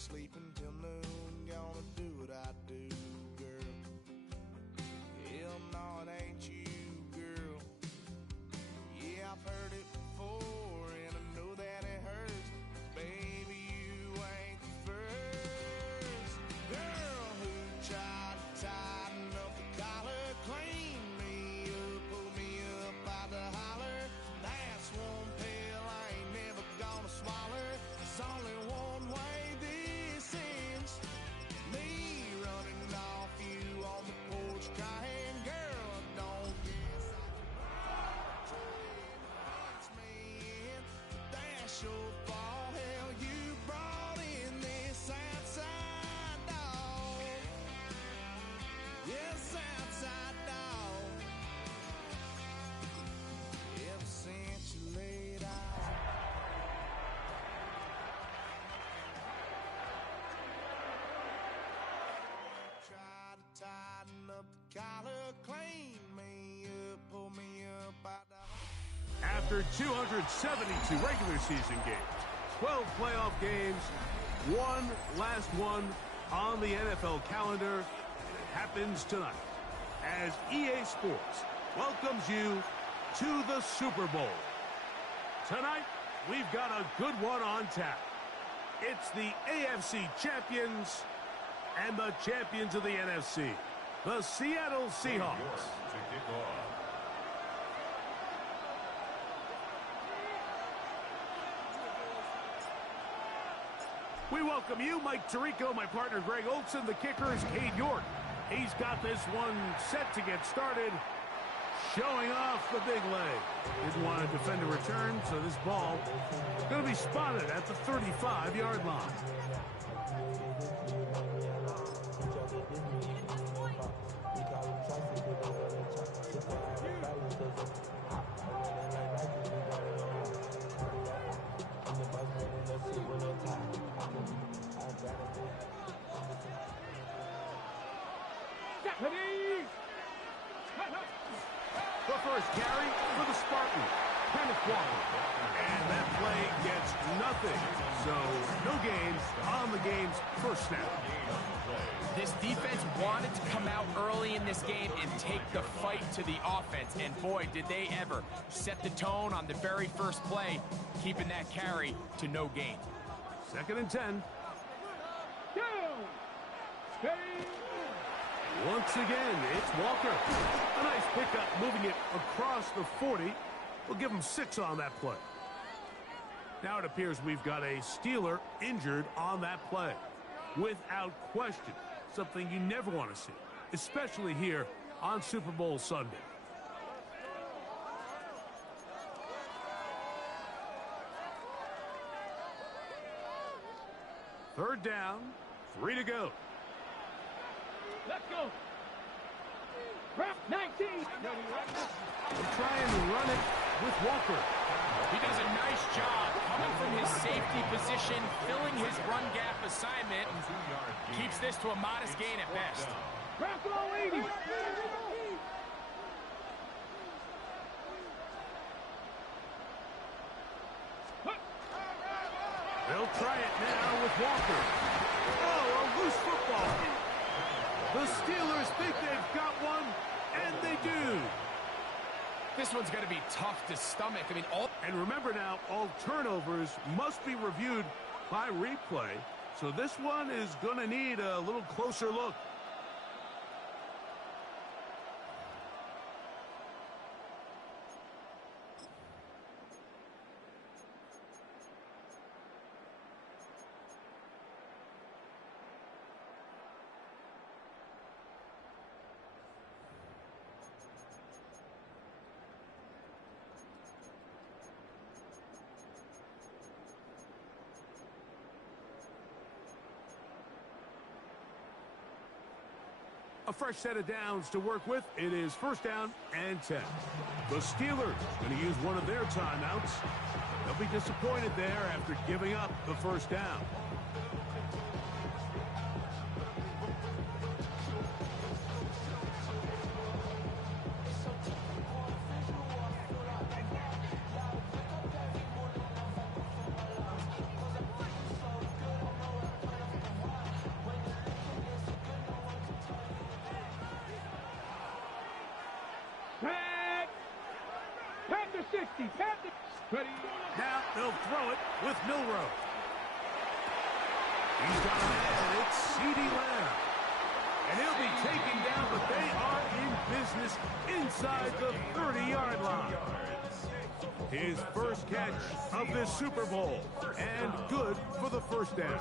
sleeping till noon, gonna do what I do, girl. Hell no, it ain't you, girl. Yeah, I've heard it before, and I know that it hurts. Baby, you ain't the first girl who tried to tighten up the collar, clean me up, pull me up by the holler. That's one pill I ain't never gonna swallow. There's only one way this ends. Me running off you on the porch crying, girl, I don't guess I can fence me in. That's your fault, hell, you brought in this outside dog. Yes, outside dog. Ever since you laid eyes. Try to tighten up the collar, clean me up, pull me up by the. After 272 regular season games, 12 playoff games, one last one on the NFL calendar, and it happens tonight as EA Sports welcomes you to the Super Bowl. Tonight, we've got a good one on tap. It's the AFC champions and the champions of the NFC, the Seattle Seahawks. To kick off. We welcome you, Mike Tirico, my partner Greg Olson. The kicker is Cade York. He's got this one set to get started, showing off the big leg. Didn't want to defend a return, so this ball is going to be spotted at the 35-yard line. The first carry for the Spartan, Kenneth Walker. And that play gets nothing. So no gains on the game's first snap. This defense wanted to come out early in this game and take the fight to the offense. And boy, did they ever set the tone on the very first play, keeping that carry to no gain. 2nd and 10. Once again, it's Walker. A nice pickup, moving it across the 40. We'll give him 6 on that play. Now it appears we've got a Steeler injured on that play. Without question, something you never want to see, especially here on Super Bowl Sunday. Third down, 3 to go. Let's go. Prep 19. We'll try and run it with Walker. He does a nice job coming from his safety position, filling his run gap assignment, and keeps this to a modest gain at best. Prep 80. They'll try it now with Walker. Oh, a loose football. The Steelers think they've got one, and they do. This one's going to be tough to stomach. I mean, And remember now, all turnovers must be reviewed by replay, so this one is going to need a little closer look. A fresh set of downs to work with. It is 1st down and 10. The Steelers going to use one of their timeouts. They'll be disappointed there after giving up the 1st down. 60. Panthers. Ready. Now they'll throw it with Milrow. He's got a man. It's CeeDee Lamb. And he'll be taken down, but they are in business inside the 30-yard line. His first catch of this Super Bowl, and good for the first down.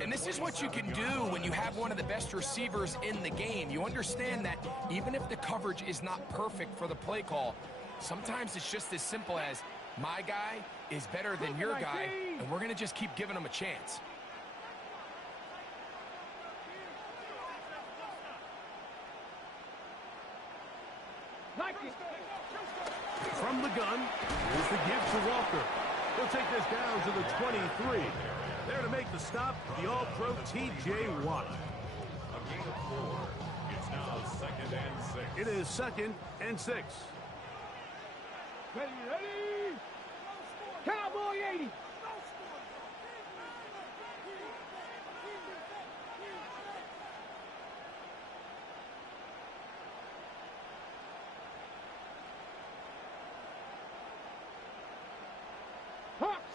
And this is what you can do when you have one of the best receivers in the game. You understand that even if the coverage is not perfect for the play call, sometimes it's just as simple as, my guy is better than your guy, and we're going to just keep giving him a chance. From the gun, is the give to Walker. He'll take this down to the 23. There to make the stop, the All-Pro T.J. Watt. A gain of 4. It's now 2nd and 6. It is 2nd and 6. Ready, ready. Cowboy 80.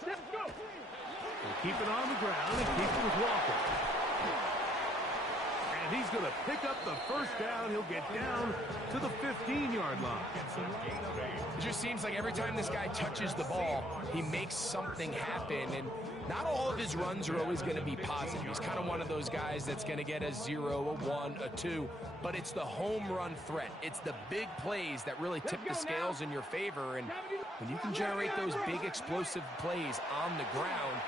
Let's go. We'll keep it on the ground and keep it with Walker. And he's going to pick up the first down. He'll get down to the 15-yard line. It just seems like every time this guy touches the ball, he makes something happen. And not all of his runs are always going to be positive. He's kind of one of those guys that's going to get a 0, a 1, a 2. But it's the home run threat. It's the big plays that really tip the scales in your favor. And when you can generate those big explosive plays on the ground,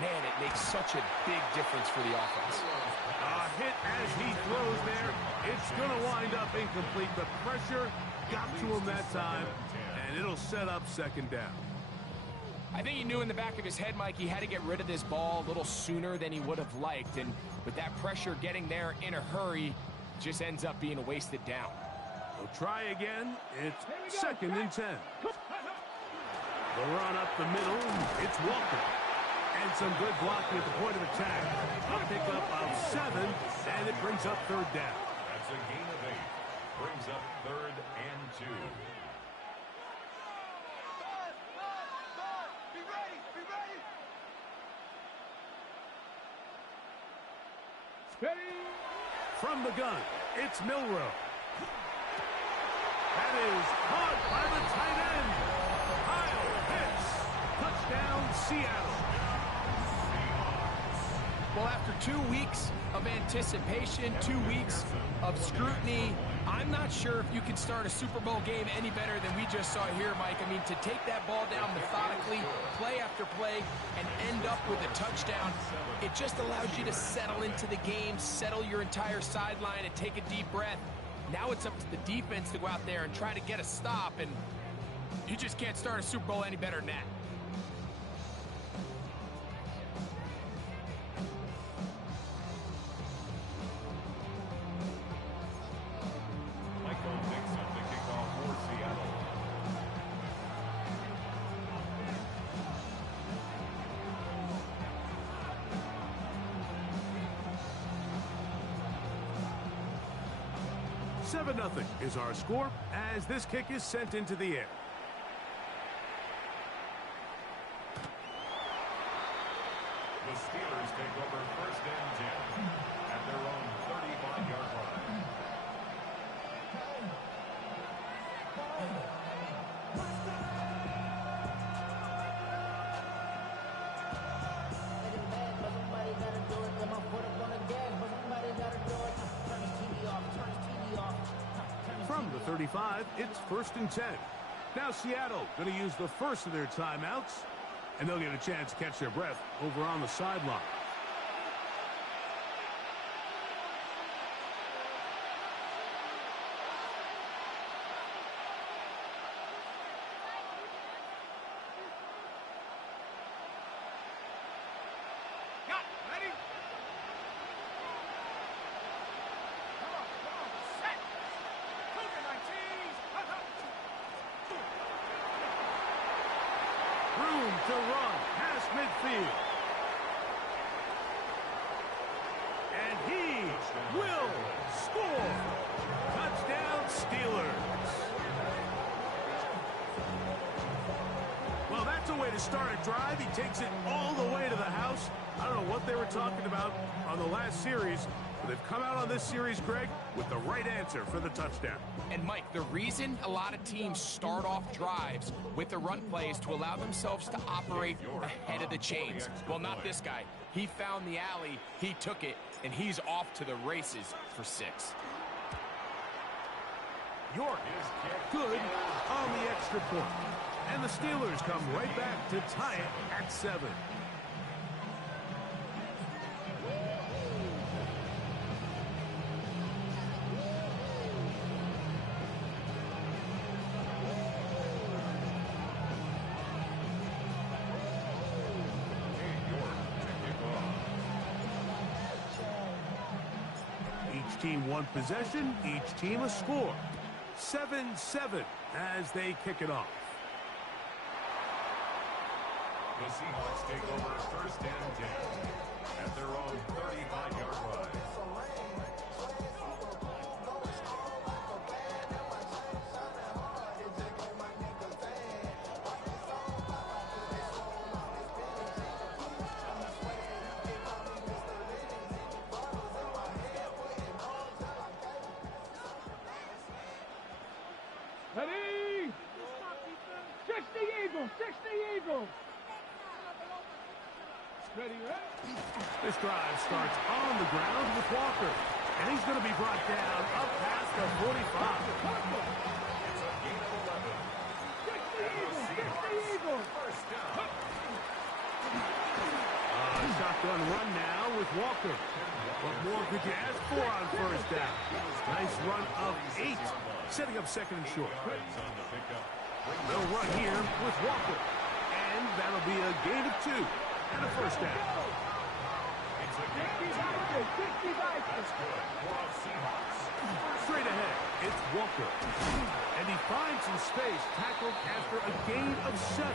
man, it makes such a big difference for the offense. A hit as he throws there. It's going to wind up incomplete. The pressure got to him that time, and it'll set up 2nd down. I think he knew in the back of his head, Mike, he had to get rid of this ball a little sooner than he would have liked. And with that pressure getting there in a hurry, it just ends up being a wasted down. We'll try again. It's 2nd and 10. The run up the middle. It's Walker. And some good blocking at the point of attack. A pickup of 7, and it brings up 3rd down. That's a gain of 8. Brings up 3rd and 2. Ready. From the gun, it's Milrow. That is caught by the tight end. Kyle Pitts. Touchdown, Seattle. Well, after 2 weeks of anticipation, 2 weeks of scrutiny, I'm not sure if you can start a Super Bowl game any better than we just saw here, Mike. I mean, to take that ball down methodically, play after play, and end up with a touchdown, it just allows you to settle into the game, settle your entire sideline, and take a deep breath. Now it's up to the defense to go out there and try to get a stop, and you just can't start a Super Bowl any better than that. Seven 0 is our score as this kick is sent into the air. The Steelers take over 1st and 10 at their own 35-yard line. From the 35, it's 1st and 10. Now Seattle going to use the first of their timeouts, and they'll get a chance to catch their breath over on the sideline. Room to run past midfield. to start a drive. He takes it all the way to the house. I don't know what they were talking about on the last series, but they've come out on this series, Greg, with the right answer for the touchdown. And, Mike, the reason a lot of teams start off drives with the run play is to allow themselves to operate ahead of the chains. Well, not this guy. He found the alley, he took it, and he's off to the races for 6. York is good on the extra point. And the Steelers come right back to tie it at 7. Each team one possession, each team a score. 7-7 as they kick it off. The Seahawks take over first and 10 at their own 35-yard line. Ready? 60 Eagles! 60 Eagles! Ready, ready? This drive starts on the ground with Walker. And he's going to be brought down up past the 45. It's a gain of 11. 60 Eagles! 60 Eagles! First down. Shotgun run now with Walker. What more could you ask for on first down? Nice run of 8, setting up second and short. Yards on the pickup. They'll run here with Walker. And that'll be a gain of 2 and a first down. It's a gain of 2. 60 Vikings! Good for the Seahawks. Straight ahead, it's Walker. And he finds some space, tackled after a gain of 7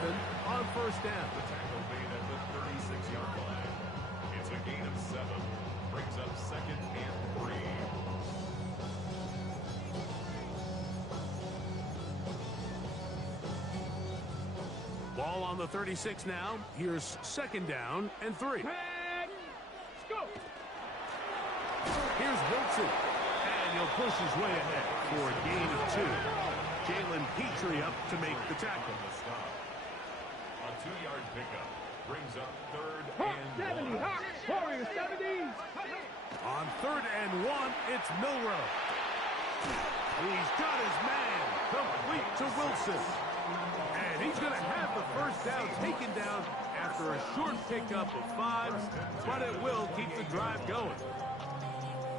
on first down. The tackle made at the 36-yard line. It's a gain of 7. Brings up second and 3. Ball on the 36 now. Here's second down and 3. Let's go! Here's Wilson. And he'll push his way ahead for a gain of 2. Jalen Petrie up to make the tackle. The stop. A 2-yard pickup. Brings up third Hawk and 70! 1. Hawk! Warriors 70! On third and 1, it's Milrow. He's got his man complete to Wilson. And he's going to have the first down taken down after a short pickup of 5, but it will keep the drive going.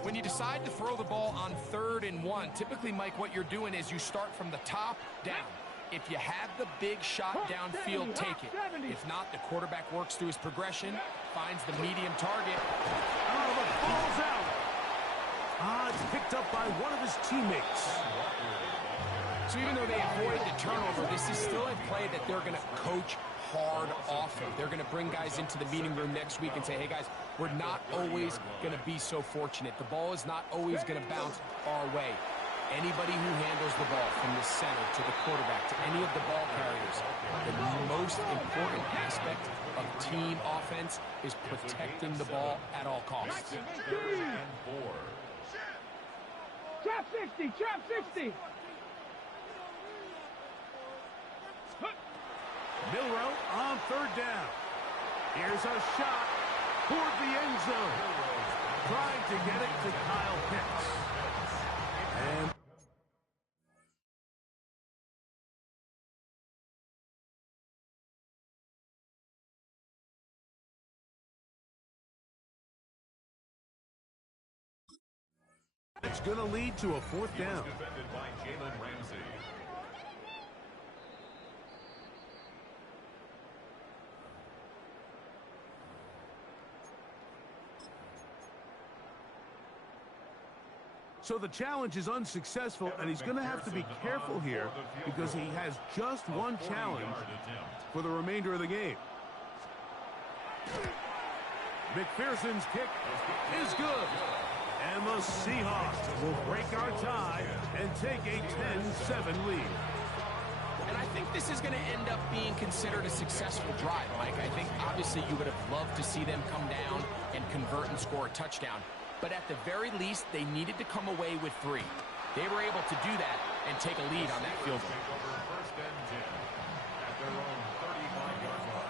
When you decide to throw the ball on third and 1, typically, Mike, what you're doing is you start from the top down. If you have the big shot downfield, take it. If not, the quarterback works through his progression, finds the medium target. Oh, the ball's out. It's picked up by one of his teammates. So even though they avoid the turnover, this is still a play that they're going to coach hard off of. They're going to bring guys into the meeting room next week and say, hey, guys, we're not always going to be so fortunate. The ball is not always going to bounce our way. Anybody who handles the ball from the center to the quarterback to any of the ball carriers, the most important aspect of team offense is protecting the ball at all costs. Trap 60! Trap 60! Milrow on third down. Here's a shot toward the end zone. Trying to get it to Kyle Pitts. And it's going to lead to a fourth down. Defended by Jalen Ramsey. So the challenge is unsuccessful, and he's going to have to be careful here because he has just one challenge for the remainder of the game. McPherson's kick is good. And the Seahawks will break our tie and take a 10-7 lead. And I think this is going to end up being considered a successful drive, Mike. I think obviously you would have loved to see them come down and convert and score a touchdown. But at the very least, they needed to come away with 3. They were able to do that and take a lead on that field goal. First and 10 at their own 35-yard line.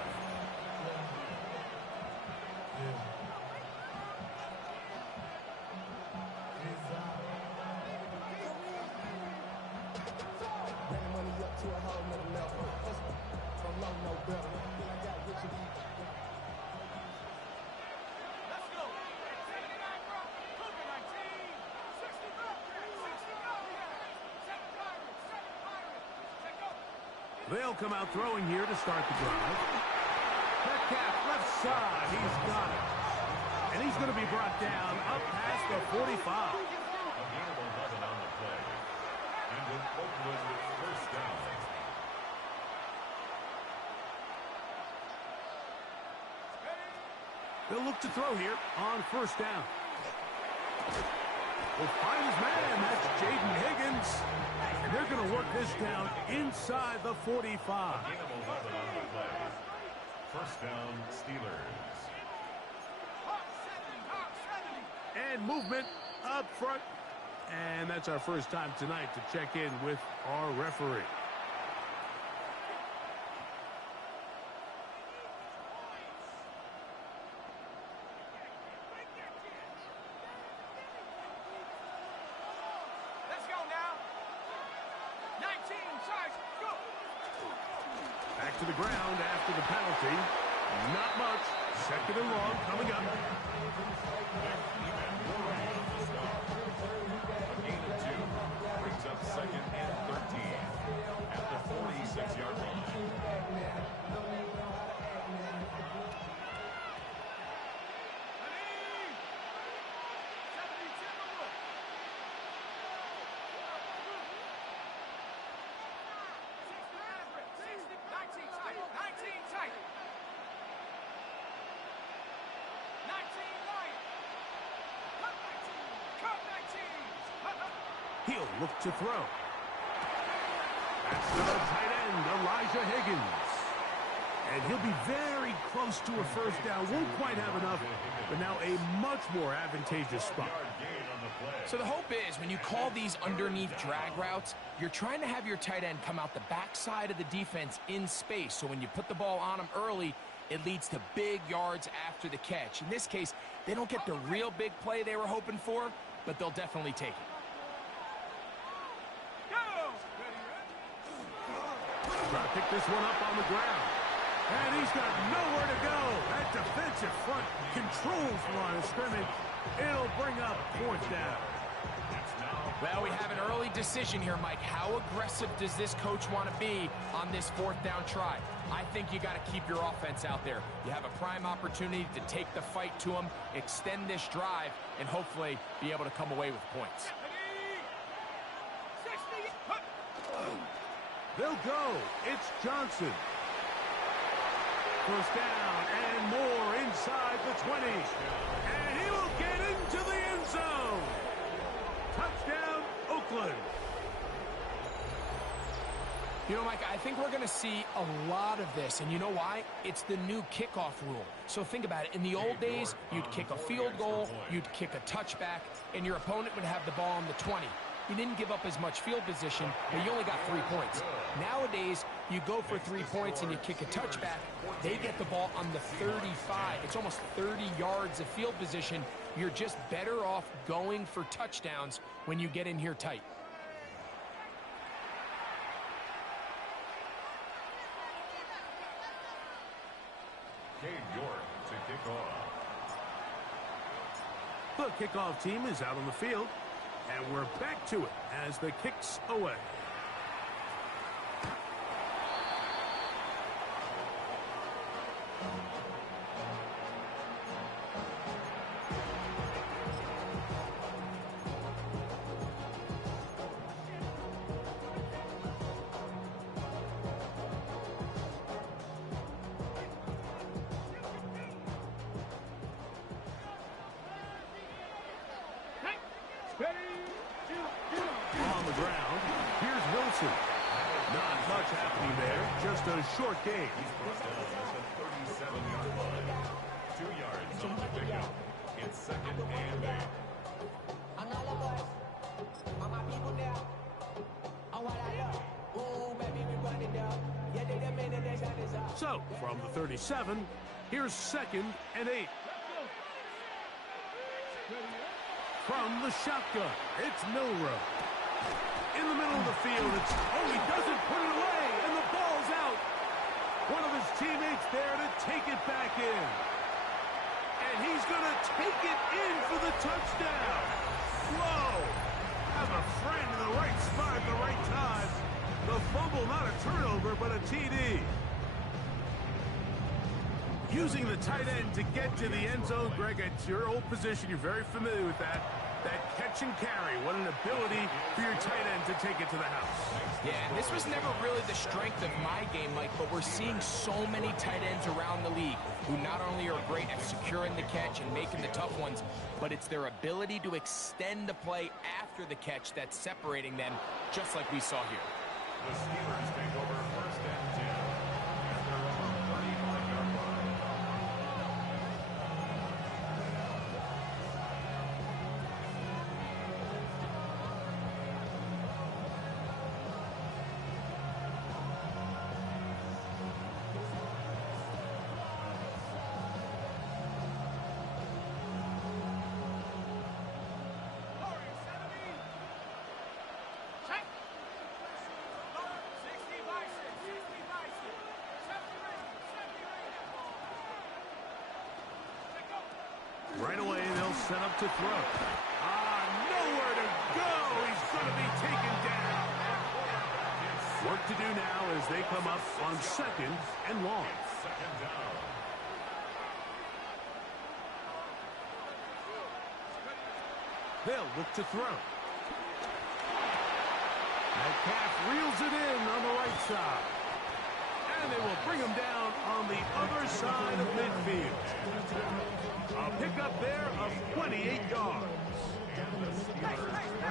They'll come out throwing here to start the drive. Metcalf left side. He's got it. And he's going to be brought down up past the 45. A gain of 11 on the play. And with Oakland with first down. They'll look to throw here on first down. Will find his man. That's Jaden Higgins. And they're going to work this down inside the 45. Gain of 11 on the play. First down, Steelers. And movement up front. And that's our first time tonight to check in with our referee. Let's go now. 19, charge, go. Back to the ground after the penalty. Not much. Second and long coming up. A gain of 2 brings up second and 13 at the 46-yard line. He'll look to throw. That's to the tight end, Elijah Higgins. And he'll be very close to a first down. Won't quite have enough, but now a much more advantageous spot. So the hope is when you call these underneath drag routes, you're trying to have your tight end come out the backside of the defense in space. So when you put the ball on him early, it leads to big yards after the catch. In this case, they don't get the real big play they were hoping for, but they'll definitely take it. Trying to pick this one up on the ground. And he's got nowhere to go. That defensive front controls the line of scrimmage. It'll bring up fourth down. Well, we have an early decision here, Mike. How aggressive does this coach want to be on this fourth down try? I think you got to keep your offense out there. You have a prime opportunity to take the fight to them, extend this drive, and hopefully be able to come away with points. They'll go. It's Johnson. First down and more inside the 20. And he will get into the end zone. Touchdown, Oakland. You know, Mike, I think we're going to see a lot of this, and you know why? It's the new kickoff rule. So think about it. In the old days, you'd kick a field goal, you'd kick a touchback, and your opponent would have the ball on the 20. You didn't give up as much field position, but you only got 3 points. Nowadays, you go for 3 points and you kick a touchback. They get the ball on the 35. It's almost 30 yards of field position. You're just better off going for touchdowns when you get in here tight. Cade York to kick off. The kickoff team is out on the field. And we're back to it as the kick's away. On the ground, here's a short gain. He's brought down at the 37-yard line. 2 yards on the pickup. It's 2nd and 8. So, from the 37, here's 2nd and 8. From the shotgun, it's Milrow. In the middle of the field, it's, he doesn't put it away, and the ball's out. One of his teammates there to take it back in. And he's going to take it in for the touchdown. Whoa! Have a friend in the right spot at the right time. The fumble, not a turnover, but a TD. Using the tight end to get to the end zone, Greg, it's your old position. You're very familiar with that. That catch and carry. What an ability for your tight end to take it to the house. Yeah, and this was never really the strength of my game, Mike, but we're seeing so many tight ends around the league who not only are great at securing the catch and making the tough ones, but it's their ability to extend the play after the catch that's separating them, just like we saw here. The Steelers take over 1st and 10 at their own 35-yard line. Right away, they'll set up to throw. Nowhere to go. He's going to be taken down. Work to do now as they come up on 2nd and long. 2nd down. They'll look to throw. Metcalf reels it in on the right side. And they will bring him down on the other side of midfield. A pickup there of 28 yards.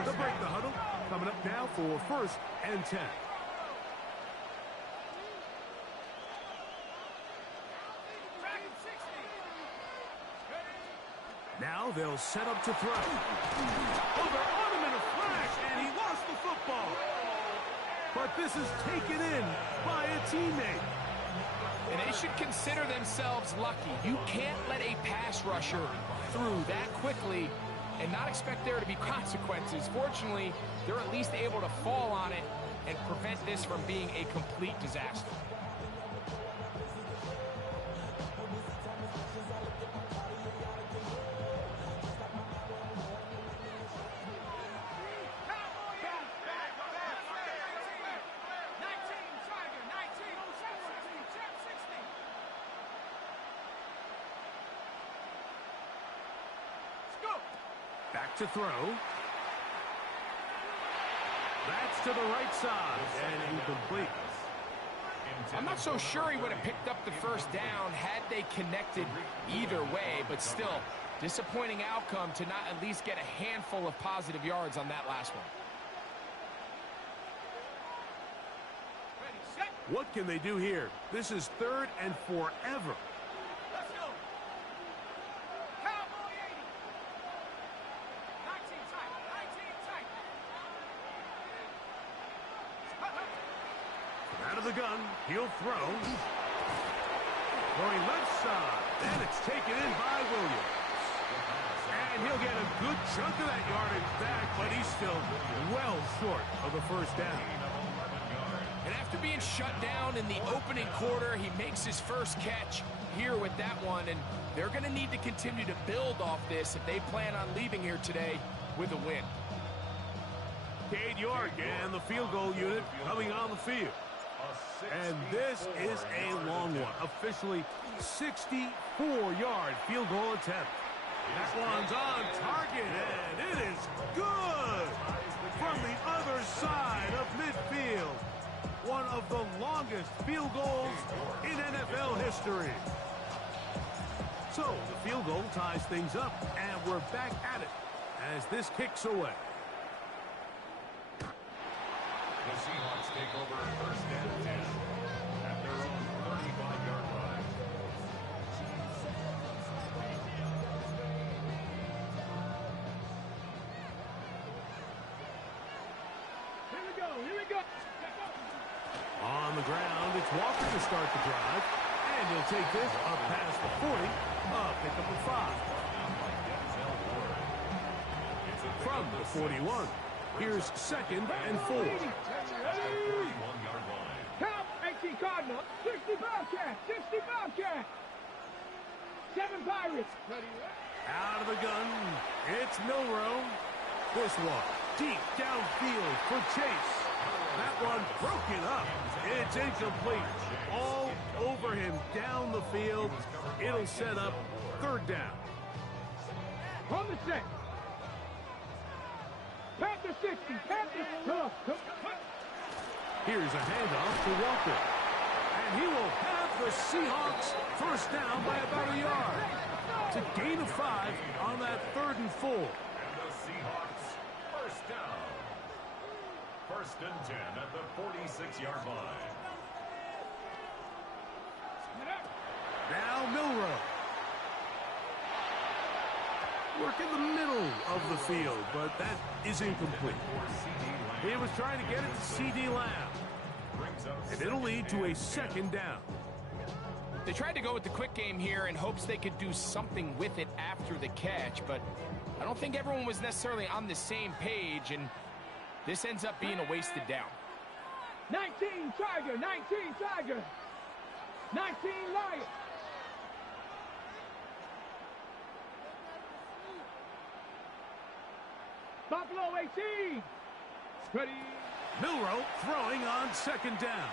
To break the huddle, coming up now for 1st and 10. Now they'll set up to throw. Oh, they're on him in a flash, and he lost the football. But this is taken in by a teammate. And they should consider themselves lucky. You can't let a pass rusher through that quickly and not expect there to be consequences. Fortunately, they're at least able to fall on it and prevent this from being a complete disaster. Back to throw. That's to the right side and incomplete. I'm not so sure he would have picked up the first down had they connected either way, but still, disappointing outcome to not at least get a handful of positive yards on that last one. What can they do here? This is 3rd and forever. Let's go. Cowboy 80. 19 tight. 19 tight. Out of the gun, he'll throw. Going left side, and it's taken in by Williams. And he'll get a good chunk of that yardage back, but he's still well short of the first down. And after being shut down in the opening quarter, he makes his first catch here with that one, and they're going to need to continue to build off this if they plan on leaving here today with a win. Cade York and the field goal unit coming on the field. And this is a long one. Officially 64-yard field goal attempt. That one's on target, and it is good from the other side of midfield. One of the longest field goals in NFL history. So the field goal ties things up, and we're back at it as this kicks away. The Seahawks take over 1st and 10 at their ground. It's Walker to start the drive. And he'll take this up past the 40. Pick up a 5. From the 41. Here's 2nd and 4. Count 18 Cardinals, 60 Bobcats, 60 Bobcats. 7 Pirates. Out of the gun, it's Milroe. This one, deep downfield for Chase. That one broken up. It's incomplete. All over him down the field. It'll set up 3rd down. On the set. Panther 60. Panther. Here's a handoff to Walker. And he will have the Seahawks 1st down by about a yard. It's a gain of 5 on that 3rd and 4. And the Seahawks 1st down. 1st and 10 at the 46-yard line. Now Milroe. Work in the middle of the field, but that is incomplete. He was trying to get it to C.D. Lamb. And it'll lead to a 2nd down. They tried to go with the quick game here in hopes they could do something with it after the catch, but I don't think everyone was necessarily on the same page, and this ends up being a wasted down. 19 Tiger, 19 Tiger. 19 Lion. Buffalo 18. Ready. Milroe throwing on 2nd down.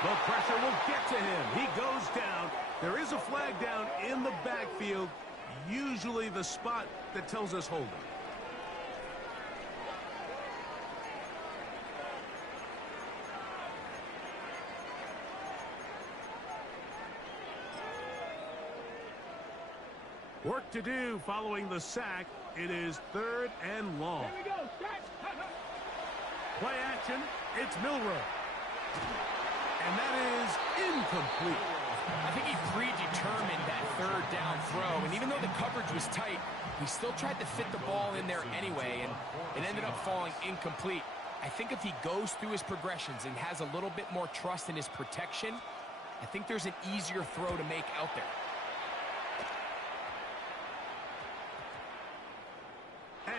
The pressure will get to him. He goes down. There is a flag down in the backfield, usually the spot that tells us hold it. Work to do following the sack. It is 3rd and long. Here we go. Play action. It's Milroe. And that is incomplete. I think he predetermined that 3rd down throw, and even though the coverage was tight, he still tried to fit the ball in there anyway, and it ended up falling incomplete. I think if he goes through his progressions and has a little bit more trust in his protection, I think there's an easier throw to make out there.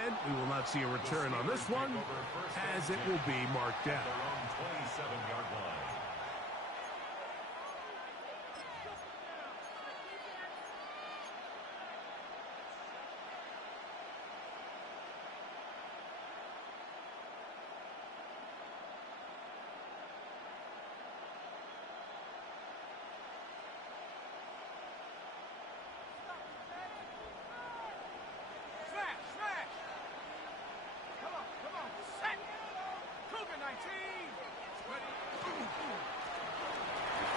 And we will not see a return on this one, as it will be marked down. 27-yard line.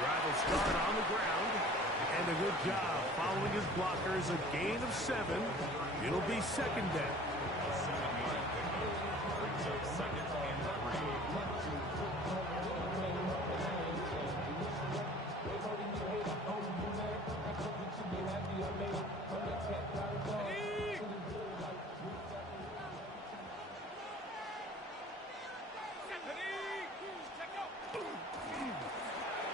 Drive will start on the ground. And a good job following his blockers. A gain of 7. It'll be 2nd down. A 7-yard pickup brings up 2nd and 3.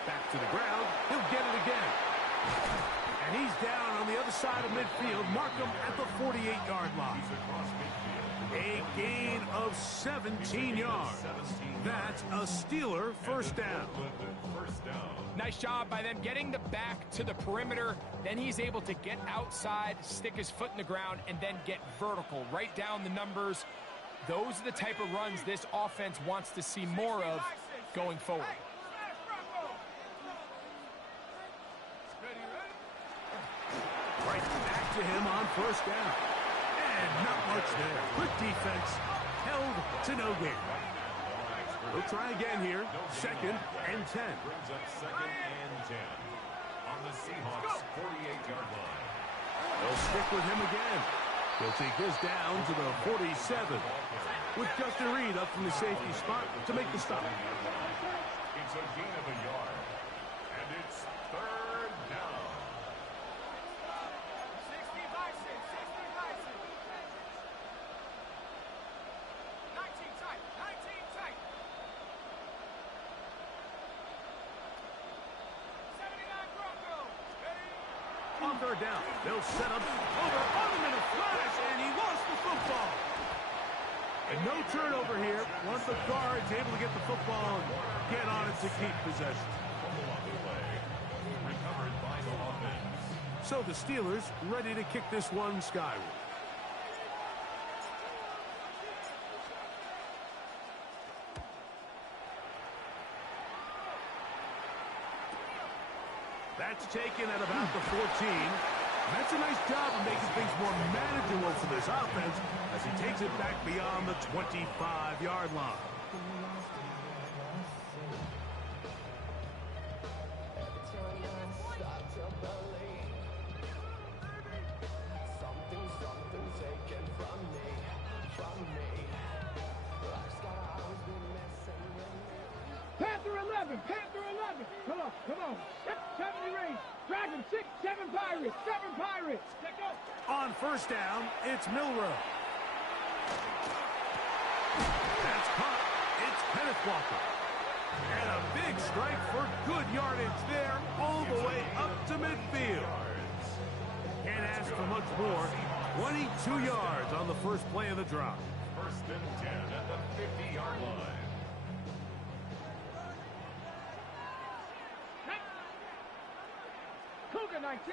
Back to the ground. He'll get it again. And he's down on the other side of midfield. Mark him at the 48-yard line. A gain of 17 yards. That's a Steeler 1st down. Nice job by them getting the back to the perimeter. Then he's able to get outside, stick his foot in the ground, and then get vertical. Write down the numbers. Those are the type of runs this offense wants to see more of going forward. Right back to him on 1st down. And not much there. Good defense. Held to no gain. We'll try again here. 2nd and 10. Brings up 2nd and 10 on the Seahawks 48-yard line. They'll stick with him again. He'll take this down to the 47. With Justin Reed up from the safety spot to make the stop. It's a gain of a yard. And it's 3rd down. 60 Bison, 60 Bison. 19 tight, 19 tight. third down. They'll set up over on him in a flash, and he lost the football. And no turnover here. One of the guards able to get the football and get on it to keep possession. So the Steelers ready to kick this one skyward. That's taken at about the 14. That's a nice job of making things more manageable for this offense as he takes it back beyond the 25-yard line. Panther 11. Come on. 70 range. Dragon 6, 7 Pirates. 7 Pirates. Let go. On first down, it's Milrow. That's caught. It's Kenneth Walker. And a big strike for good yardage there all the way up to midfield. Can't ask for much more. 22 yards on the first play of the drive. First and 10 at the 50-yard line. Cougar 19.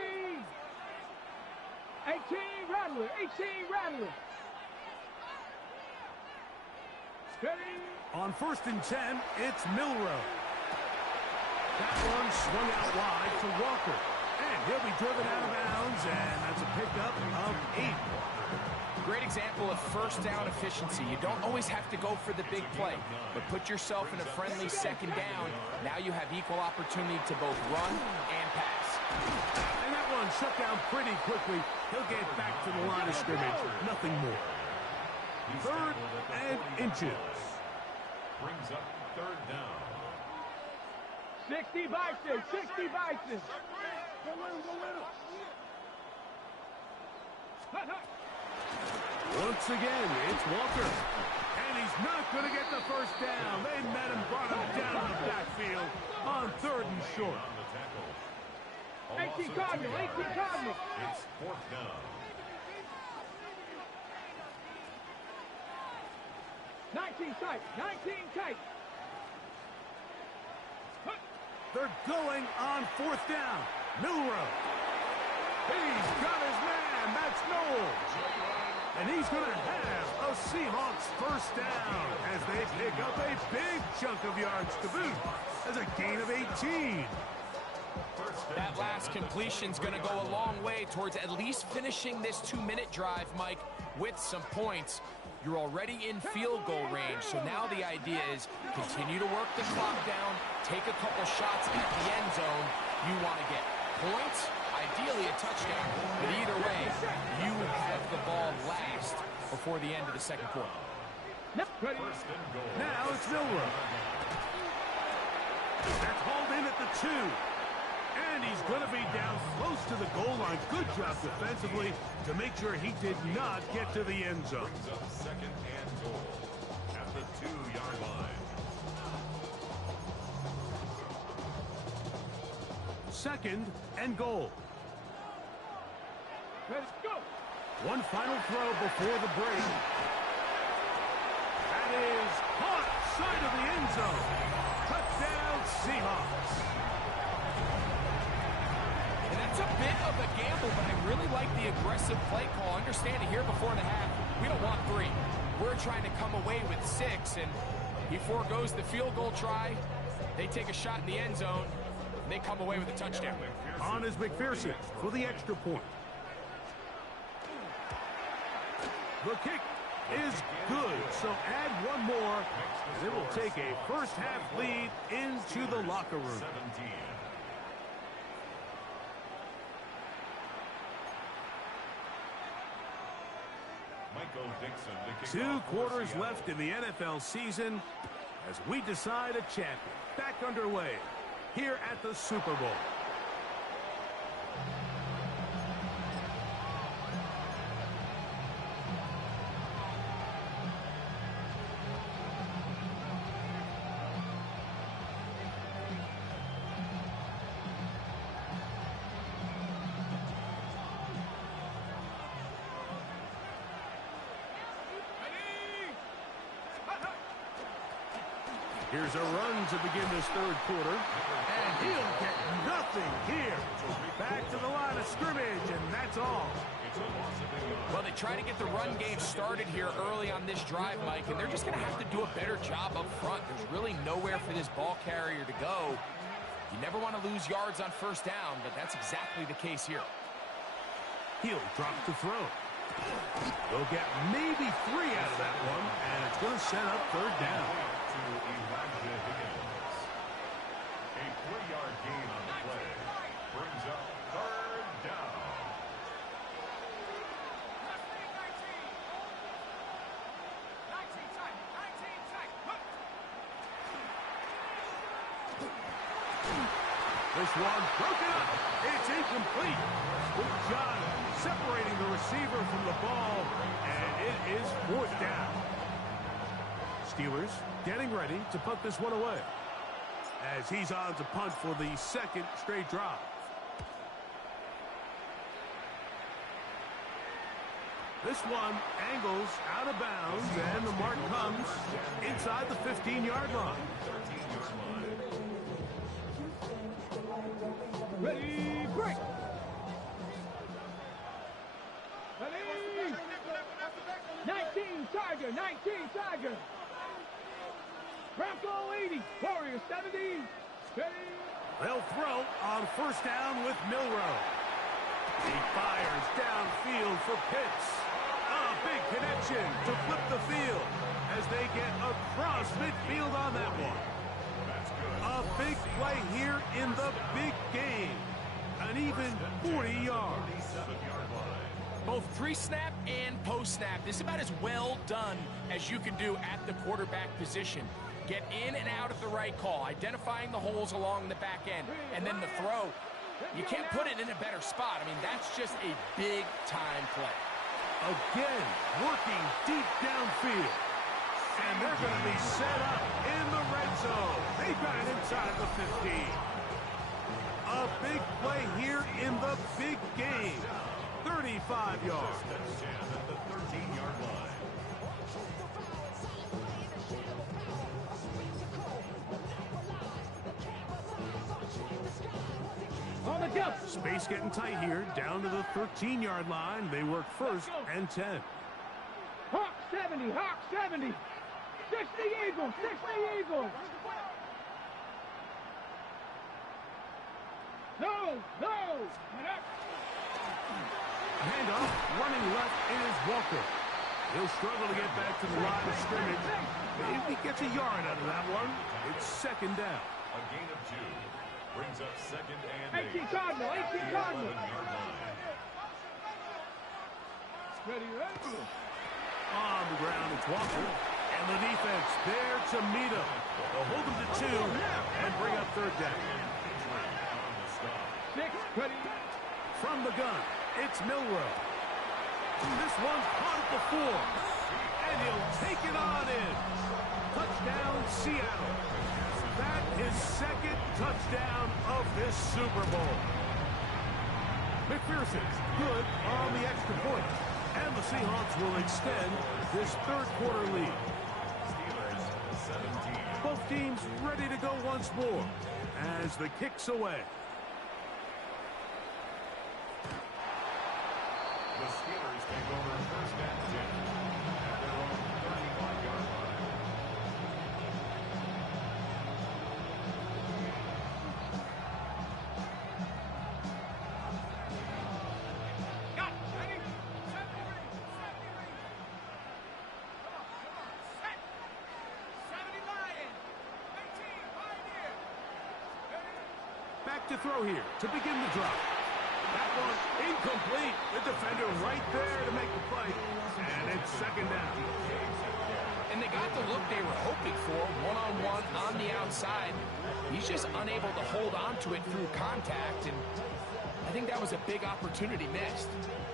18 Rattler. 18 Rattler. Steady. On first and 10, it's Milrow. That one swung out wide to Walker. And he'll be driven out of bounds, and that's a pickup of 8. Great example of first down efficiency. You don't always have to go for the big play, but put yourself in a friendly second down. Now you have equal opportunity to both run and pass. And that one shut down pretty quickly. He'll get back to the line of scrimmage. Nothing more. Third and inches. Brings up third down. 60 Bison. 60 Bison. Go with him. Once again, it's Walker. And he's not going to get the first down. They met him, brought him down in the backfield on third and short. 18 Cardinal. 18 Cardinal. It's fourth down. 19 tight. 19 tight. They're going on fourth down. Milrow. He's got his man. That's Knowles. And he's going to have a Seahawks first down as they pick up a big chunk of yards to boot as a gain of 18. That last completion's going to go a long way towards at least finishing this 2-minute drive, Mike, with some points. You're already in field goal range, so now the idea is continue to work the clock down, take a couple shots at the end zone. You want to get points, ideally a touchdown, but either way, you have the ball last before the end of the second quarter. Now it's Milrow. That's hauled in at the 2. And he's going to be down close to the goal line. Good job defensively to make sure he did not get to the end zone. Brings up second and goal at the 2-yard line. Second and goal. Let's go. One final throw before the break. That is caught side of the end zone. Touchdown Seahawks. And that's a bit of a gamble, but I really like the aggressive play call. Understanding here before the half, we don't want 3. We're trying to come away with 6, and he forgoes the field goal try. They take a shot in the end zone, and they come away with a touchdown. On is McPherson for the extra point. The kick is good, so add one more. It will take a first-half lead into the locker room. 17. 2 quarters left in the NFL season as we decide a champion. Back underway here at the Super Bowl. Here's a run to begin this third quarter. And he'll get nothing here. Back to the line of scrimmage, and that's all. Well, they try to get the run game started here early on this drive, Mike, and they're just going to have to do a better job up front. There's really nowhere for this ball carrier to go. You never want to lose yards on first down, but that's exactly the case here. He'll drop to throw. They'll get maybe 3 out of that one, and it's going to set up third down. A 3-yard gain on the play brings up third down. This one broken up. It's incomplete. Good job separating the receiver from the ball, and it is fourth down. Steelers getting ready to punt this one away, as he's on to punt for the second straight drive. This one angles out of bounds, and the mark comes inside the 15-yard line. Ready, break. Ready. 19 Tiger, 19 Tiger. Bronco 80, Warrior 70. Ready. They'll throw on first down with Milrow. He fires downfield for Pitts. A big connection to flip the field as they get across midfield on that one. A big play here in the big game. An even 40 yards. Both pre-snap and post-snap. This is about as well done as you can do at the quarterback position. Get in and out at the right call, identifying the holes along the back end, and then the throw. You can't put it in a better spot. I mean, that's just a big-time play. Again, working deep downfield. And they're going to be set up in the red zone. They've got it inside the 15. A big play here in the big game. 35 yards. At the 13-yard line. On the jump. Space getting tight here. Down to the 13-yard line. They work first and 10. Hawk 70, Hawk 70. 60 Eagles, 60 Eagles. No. Handoff, running left is Walker. He'll struggle to get back to the line of scrimmage. Maybe gets a yard out of that one. It's second down. A gain of 2 brings up second and 18 Cardinal, 18 Cardinal. 11-yard line. Ready, ready. On the ground, it's Walker. And the defense there to meet him. They'll hold him to 2 and bring up third down. 6, ready. From the gun, it's Milrow. This one's caught it before. And he'll take it on in. Touchdown, Seattle. That is second touchdown of this Super Bowl. McPherson, good on the extra point. And the Seahawks will extend this third quarter lead. Both teams ready to go once more as the kick's away. The Steelers take over first and 10 at their own 35-yard line. Back to throw here to begin the drive. That one incomplete. The defender right there to make the play. And it's second down. And they got the look they were hoping for, one-on-one on the outside. He's just unable to hold on to it through contact, and I think that was a big opportunity missed.